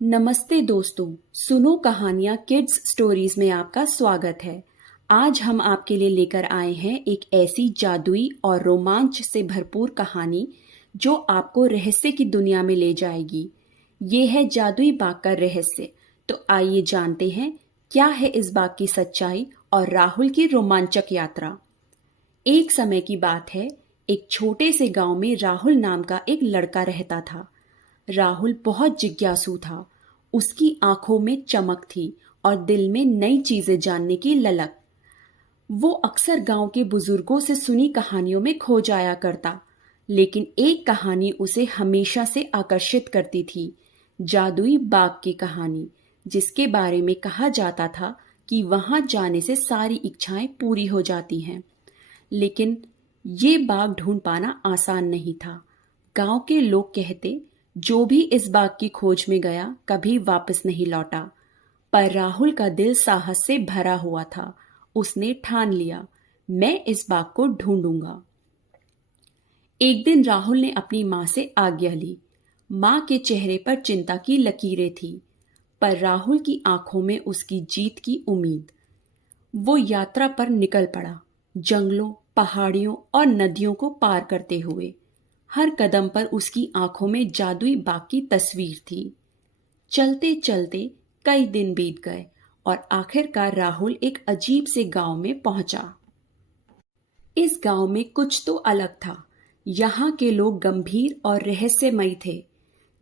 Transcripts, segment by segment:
नमस्ते दोस्तों, सुनो कहानियाँ किड्स स्टोरीज में आपका स्वागत है। आज हम आपके लिए लेकर आए हैं एक ऐसी जादुई और रोमांच से भरपूर कहानी जो आपको रहस्य की दुनिया में ले जाएगी। ये है जादुई बाग का रहस्य। तो आइए जानते हैं क्या है इस बाग की सच्चाई और राहुल की रोमांचक यात्रा। एक समय की बात है, एक छोटे से गांव में राहुल नाम का एक लड़का रहता था। राहुल बहुत जिज्ञासु था। उसकी आंखों में चमक थी और दिल में नई चीजें जानने की ललक। वो अक्सर गांव के बुजुर्गों से सुनी कहानियों में खो जाया करता, लेकिन एक कहानी उसे हमेशा से आकर्षित करती थी। जादुई बाग की कहानी, जिसके बारे में कहा जाता था कि वहां जाने से सारी इच्छाएं पूरी हो जाती हैं। लेकिन ये बाग ढूंढ पाना आसान नहीं था। गांव के लोग कहते, जो भी इस बाग की खोज में गया कभी वापस नहीं लौटा। पर राहुल का दिल साहस से भरा हुआ था। उसने ठान लिया, मैं इस बाग को ढूंढूंगा। एक दिन राहुल ने अपनी माँ से आज्ञा ली। माँ के चेहरे पर चिंता की लकीरें थी, पर राहुल की आंखों में उसकी जीत की उम्मीद। वो यात्रा पर निकल पड़ा, जंगलों, पहाड़ियों और नदियों को पार करते हुए। हर कदम पर उसकी आंखों में जादुई बाग की तस्वीर थी। चलते चलते कई दिन बीत गए और आखिरकार राहुल एक अजीब से गांव में पहुंचा। इस गांव में कुछ तो अलग था। यहाँ के लोग गंभीर और रहस्यमयी थे,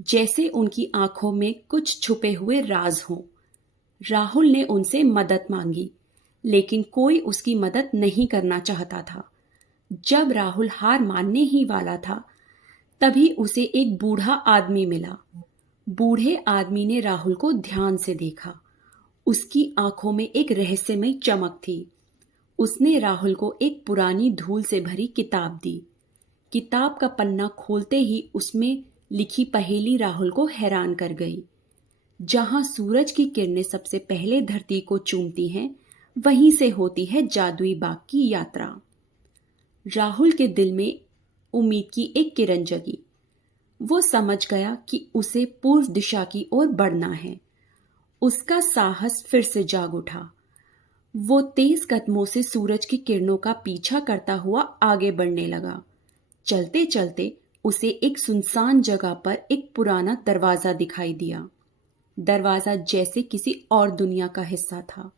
जैसे उनकी आंखों में कुछ छुपे हुए राज हों। राहुल ने उनसे मदद मांगी, लेकिन कोई उसकी मदद नहीं करना चाहता था। जब राहुल हार मानने ही वाला था, तभी उसे एक बूढ़ा आदमी मिला। बूढ़े आदमी ने राहुल को ध्यान से देखा। उसकी आंखों में एक रहस्यमय चमक थी। उसने राहुल को एक पुरानी धूल से भरी किताब दी। किताब का पन्ना खोलते ही उसमें लिखी पहेली राहुल को हैरान कर गई। जहां सूरज की किरणें सबसे पहले धरती को चूमती हैं, वहीं से होती है जादुई बाग की यात्रा। राहुल के दिल में उम्मीद की एक किरण जगी। वो समझ गया कि उसे पूर्व दिशा की ओर बढ़ना है। उसका साहस फिर से जाग उठा। वो तेज कदमों से सूरज की किरणों का पीछा करता हुआ आगे बढ़ने लगा। चलते चलते उसे एक सुनसान जगह पर एक पुराना दरवाजा दिखाई दिया। दरवाजा जैसे किसी और दुनिया का हिस्सा था।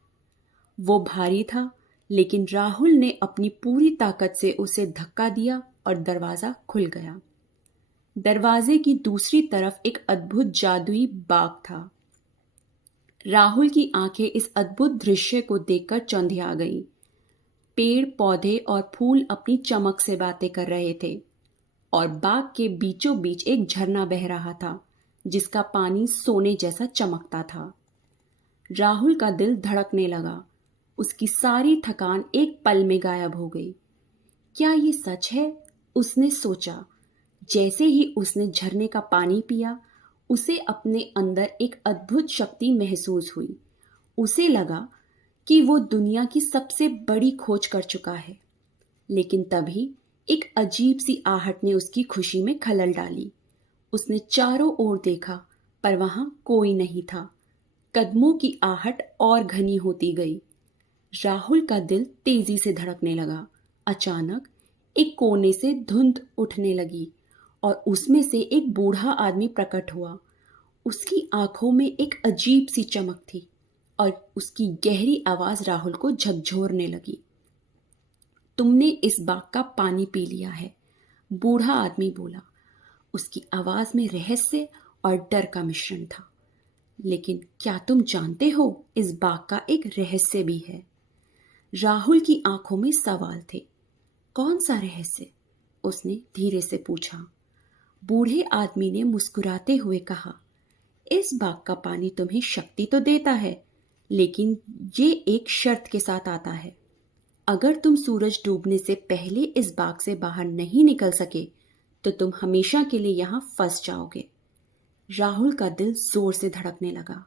वो भारी था, लेकिन राहुल ने अपनी पूरी ताकत से उसे धक्का दिया और दरवाजा खुल गया। दरवाजे की दूसरी तरफ एक अद्भुत जादुई बाग था। राहुल की आंखें इस अद्भुत दृश्य को देखकर चौंधिया गईं। पेड़, पौधे और फूल अपनी चमक से बातें कर रहे थे और बाग के बीचों बीच एक झरना बह रहा था, जिसका पानी सोने जैसा चमकता था। राहुल का दिल धड़कने लगा। उसकी सारी थकान एक पल में गायब हो गई। क्या ये सच है? उसने सोचा। जैसे ही उसने झरने का पानी पिया, उसे अपने अंदर एक अद्भुत शक्ति महसूस हुई। उसे लगा कि वो दुनिया की सबसे बड़ी खोज कर चुका है। लेकिन तभी एक अजीब सी आहट ने उसकी खुशी में खलल डाली। उसने चारों ओर देखा, पर वहां कोई नहीं था। कदमों की आहट और घनी होती गई। राहुल का दिल तेजी से धड़कने लगा। अचानक एक कोने से धुंध उठने लगी और उसमें से एक बूढ़ा आदमी प्रकट हुआ। उसकी आंखों में एक अजीब सी चमक थी और उसकी गहरी आवाज राहुल को झकझोरने लगी। तुमने इस बाग का पानी पी लिया है, बूढ़ा आदमी बोला। उसकी आवाज में रहस्य और डर का मिश्रण था। लेकिन क्या तुम जानते हो, इस बाग का एक रहस्य भी है? राहुल की आंखों में सवाल थे। कौन सा रहस्य? उसने धीरे से पूछा। बूढ़े आदमी ने मुस्कुराते हुए कहा, इस बाग का पानी तुम्हें शक्ति तो देता है, लेकिन ये एक शर्त के साथ आता है। अगर तुम सूरज डूबने से पहले इस बाग से बाहर नहीं निकल सके, तो तुम हमेशा के लिए यहां फंस जाओगे। राहुल का दिल जोर से धड़कने लगा।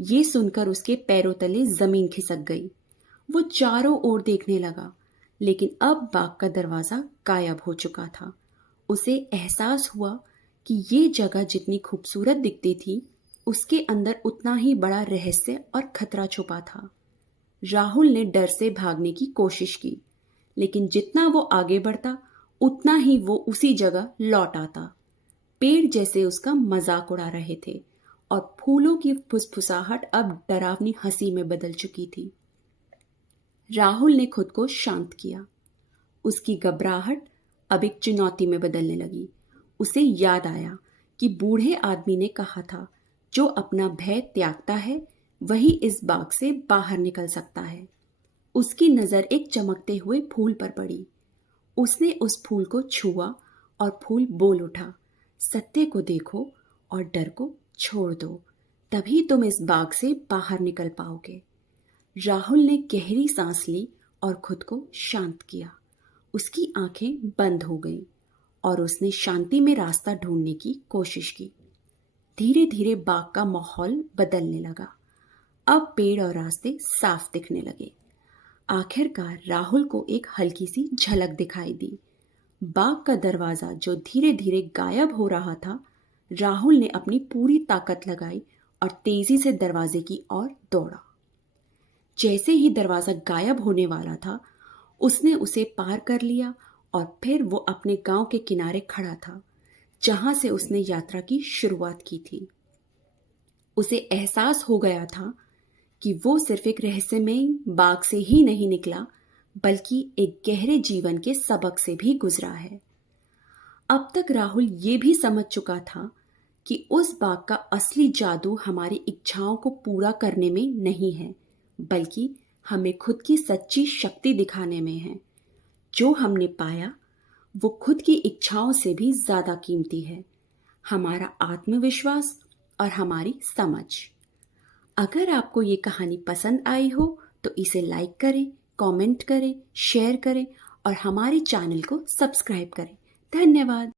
ये सुनकर उसके पैरों तले जमीन खिसक गई। वो चारों ओर देखने लगा, लेकिन अब बाग का दरवाजा गायब हो चुका था। उसे एहसास हुआ कि ये जगह जितनी खूबसूरत दिखती थी, उसके अंदर उतना ही बड़ा रहस्य और खतरा छुपा था। राहुल ने डर से भागने की कोशिश की, लेकिन जितना वो आगे बढ़ता उतना ही वो उसी जगह लौट आता। पेड़ जैसे उसका मजाक उड़ा रहे थे और फूलों की फुसफुसाहट अब डरावनी हंसी में बदल चुकी थी। राहुल ने खुद को शांत किया। उसकी घबराहट अब एक चुनौती में बदलने लगी। उसे याद आया कि बूढ़े आदमी ने कहा था, जो अपना भय त्यागता है वही इस बाग से बाहर निकल सकता है। उसकी नजर एक चमकते हुए फूल पर पड़ी। उसने उस फूल को छुआ और फूल बोल उठा, सत्य को देखो और डर को छोड़ दो, तभी तुम इस बाग से बाहर निकल पाओगे। राहुल ने गहरी सांस ली और खुद को शांत किया। उसकी आंखें बंद हो गईं और उसने शांति में रास्ता ढूंढने की कोशिश की। धीरे धीरे बाग का माहौल बदलने लगा। अब पेड़ और रास्ते साफ दिखने लगे। आखिरकार राहुल को एक हल्की सी झलक दिखाई दी। बाग का दरवाजा जो धीरे धीरे गायब हो रहा था। राहुल ने अपनी पूरी ताकत लगाई और तेजी से दरवाजे की ओर दौड़ा। जैसे ही दरवाजा गायब होने वाला था, उसने उसे पार कर लिया और फिर वो अपने गांव के किनारे खड़ा था, जहां से उसने यात्रा की शुरुआत की थी। उसे एहसास हो गया था कि वो सिर्फ एक रहस्यमय बाग से ही नहीं निकला, बल्कि एक गहरे जीवन के सबक से भी गुजरा है। अब तक राहुल ये भी समझ चुका था कि उस बाग का असली जादू हमारी इच्छाओं को पूरा करने में नहीं है, बल्कि हमें खुद की सच्ची शक्ति दिखाने में है। जो हमने पाया वो खुद की इच्छाओं से भी ज्यादा कीमती है, हमारा आत्मविश्वास और हमारी समझ। अगर आपको ये कहानी पसंद आई हो तो इसे लाइक करें, कमेंट करें, शेयर करें और हमारे चैनल को सब्सक्राइब करें। धन्यवाद।